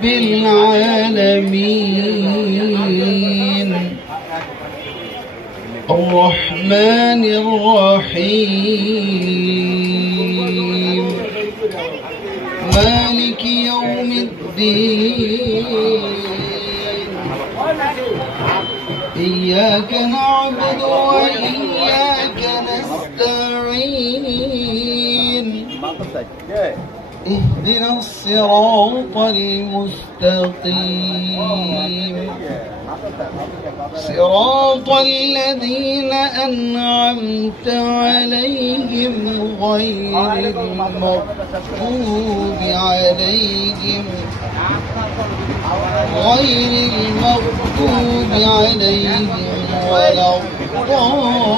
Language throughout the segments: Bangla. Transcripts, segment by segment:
رب العالمين الرحمن الرحيم مالك يوم الدين إياك نعبد وإياك نستعين اهدنا الصراط المستقيم صراط الذين أنعمت عليهم غير المغضوب عليهم ولا الضالين.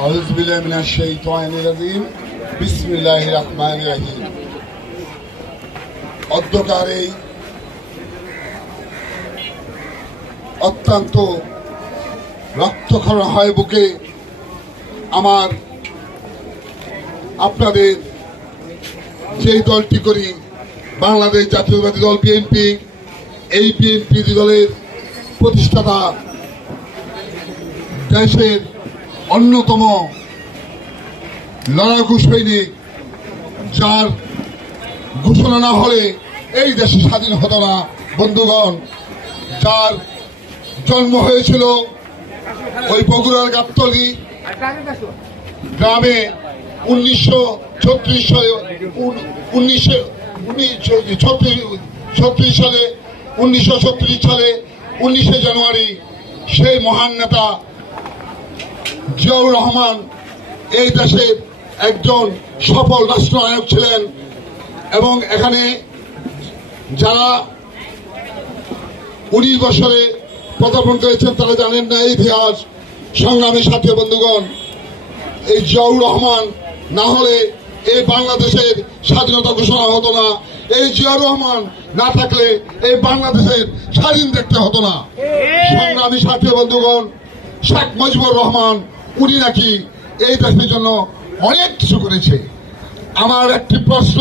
أعوذ بالله من الشيطان الرجيم بسم الله الرحمن الرحيم অধ্যকার এই অত্যন্ত রক্তক্ষরণ হয় বুকে আমার আপনাদের যেই দলটি করি বাংলাদেশ জাতীয়তাবাদী দল বিএনপি, এই বিএনপি দলের প্রতিষ্ঠাতা দেশের অন্যতম লড়াকু সৈনিক, যার ঘোষণা না হলে এই দেশে স্বাধীন হতো না। বন্ধুগণ, যার জন্ম হয়েছিল ওই বগুড়ার গাবতলী গ্রামে 1936 সালে 19 জানুয়ারি সেই মহান নেতা জিয়াউর রহমান এই দেশের একজন সফল রাষ্ট্রনায়ক ছিলেন এবং এখানে যারা 19 বছরে পদার্পণ করেছেন তারা জানেন না এই ইতিহাস। সংগ্রামের সাথে বন্ধুগণ, এই জিয়াউর রহমান না হলে এই বাংলাদেশের স্বাধীনতা ঘোষণা হতো না। এই জিয়াউর রহমান না থাকলে এই বাংলাদেশের স্বাধীন দেখতে হতো না। সংগ্রামী সাথী বন্ধুগণ, শেখ মুজিবুর রহমান উনি নাকি এই দেশের জন্য অনেক কিছু করেছে। আমার একটি প্রশ্ন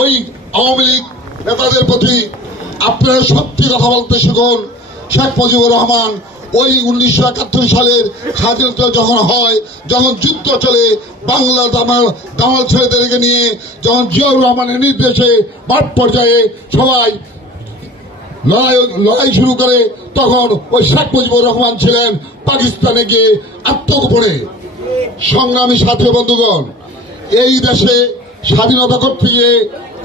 ওই আওয়ামী লীগ নেতাদের প্রতি, আপনারা সত্যি কথা বলতে শিখুন। শেখ মুজিবুর রহমান ওই 1971 সালের স্বাধীনতা যখন হয়, যখন যুদ্ধ চলে বাংলার দামাল ছেলেদেরকে নিয়ে, যখন জিয়াউর রহমানের নির্দেশে মাঠ পর্যায়ে সবাই লড়াই শুরু করে, তখন ওই শেখ মুজিবুর রহমান ছিলেন পাকিস্তানে গিয়ে আত্মগোপনে। সংগ্রামী সাথী বন্ধুগণ, এই দেশে স্বাধীনতা করতে গিয়ে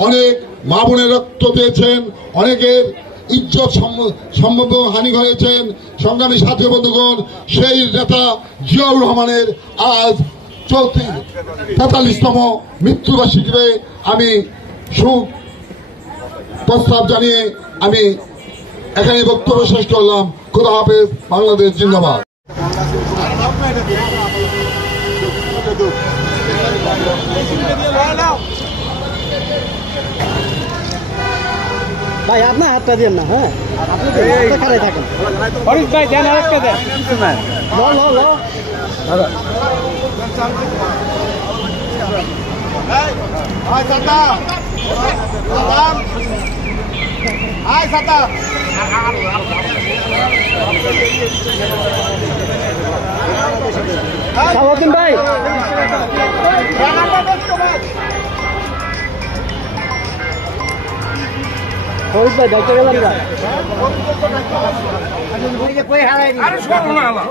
অনেক মা বোনের রক্ত দিয়েছেন, অনেকের ইজ্জত সম্ভব হানি হয়েছেন। সংগ্রামী সাথী বন্ধুগণ, সেই নেতা জিয়াউর রহমানের আজ 43তম মৃত্যুবার্ষিকীতে আমি শোক প্রস্তাব জানিয়ে আমি এখানে বক্তব্য শেষ করলাম। খোদা হাফেজ। বাংলাদেশ জিন্দাবাদ। ভাই আপনার হাতটা দেন না, হ্যাঁ আপনি খারাপ থাকেন। হরিশ ভাই দেন, আরেকটা দেন। সালাউদ্দিন ভাই হরিশ ভাই দেখতে গেলাম না। কই হারাই আরে শোনো না আল্লাহ